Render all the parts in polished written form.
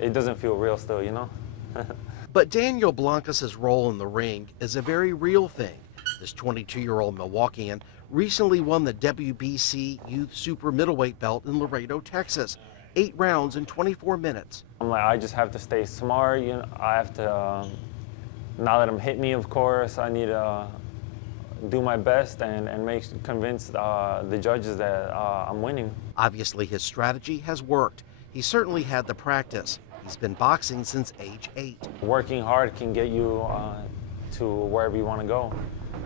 it doesn't feel real still, you know? But Daniel Blancas' role in the ring is a very real thing. This 22-year-old Milwaukeean recently won the WBC Youth Super Middleweight belt in Laredo, Texas. 8 rounds in 24 minutes. I just have to stay smart, you know, I have to not let him hit me, of course. I need to do my best and convince the judges that I'm winning. Obviously, his strategy has worked. He certainly had the practice. He's been boxing since age 8. Working hard can get you to wherever you want to go.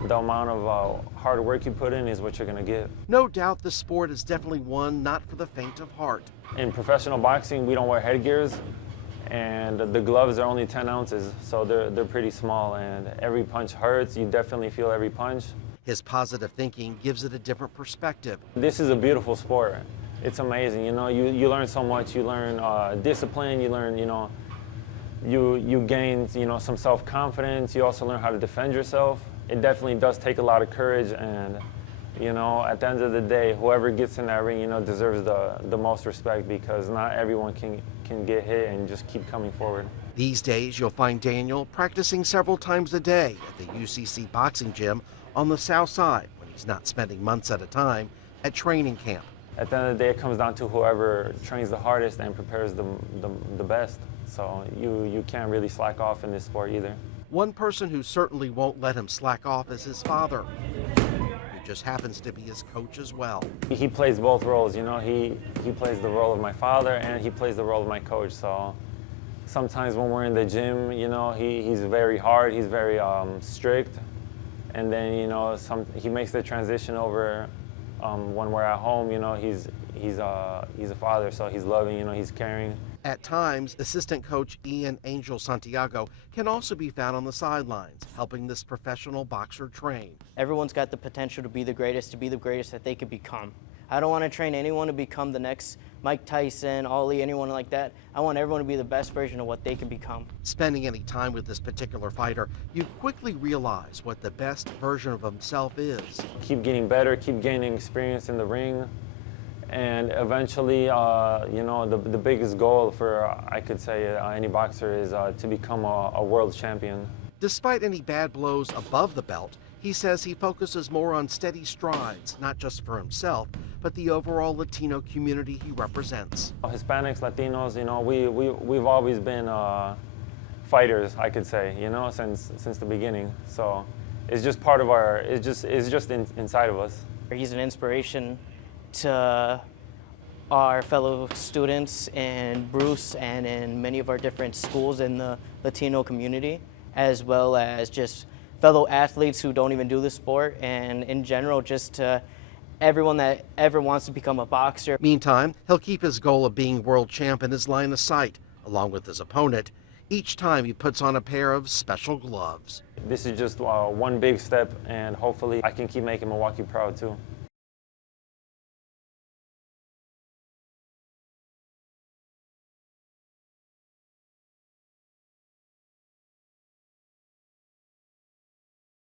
The amount of hard work you put in is what you're going to get. No doubt the sport is definitely one not for the faint of heart. In professional boxing, we don't wear headgears, and the gloves are only 10 ounces, so they're pretty small, and every punch hurts. You definitely feel every punch. His positive thinking gives it a different perspective. This is a beautiful sport. It's amazing, you know, you learn so much. You learn discipline, you learn, you know, you gain, you know, some self-confidence. You also learn how to defend yourself. It definitely does take a lot of courage, and, you know, at the end of the day, whoever gets in that ring, you know, deserves the most respect, because not everyone can get hit and just keep coming forward. These days, you'll find Daniel practicing several times a day at the Ucc boxing gym on the south side when he's not spending months at a time at training camp. At the end of the day, it comes down to whoever trains the hardest and prepares the best. So you can't really slack off in this sport either. One person who certainly won't let him slack off is his father, who just happens to be his coach as well. He plays both roles, you know. He plays the role of my father and he plays the role of my coach. So sometimes when we're in the gym, you know, he's very hard, he's very strict. And then, you know, he makes the transition over when we're at home, you know, he's a father, so he's loving, you know, he's caring. At times, assistant coach Ian Angel Santiago can also be found on the sidelines, helping this professional boxer train. Everyone's got the potential to be the greatest that they could become. I don't want to train anyone to become the next Mike Tyson, Ollie, anyone like that. I want everyone to be the best version of what they can become. Spending any time with this particular fighter, you quickly realize what the best version of himself is. Keep getting better, keep gaining experience in the ring, and eventually, you know, the biggest goal for, I could say, any boxer is to become a world champion. Despite any bad blows above the belt, he says he focuses more on steady strides, not just for himself, but the overall Latino community he represents. Hispanics, Latinos, you know, we've always been fighters, I could say, you know, since the beginning. So it's just part of our, it's just inside of us. He's an inspiration to our fellow students in Bruce and in many of our different schools in the Latino community, as well as just fellow athletes who don't even do the sport, and in general, just to everyone that ever wants to become a boxer. Meantime, he'll keep his goal of being world champ in his line of sight, along with his opponent, each time he puts on a pair of special gloves. This is just one big step, and hopefully I can keep making Milwaukee proud too.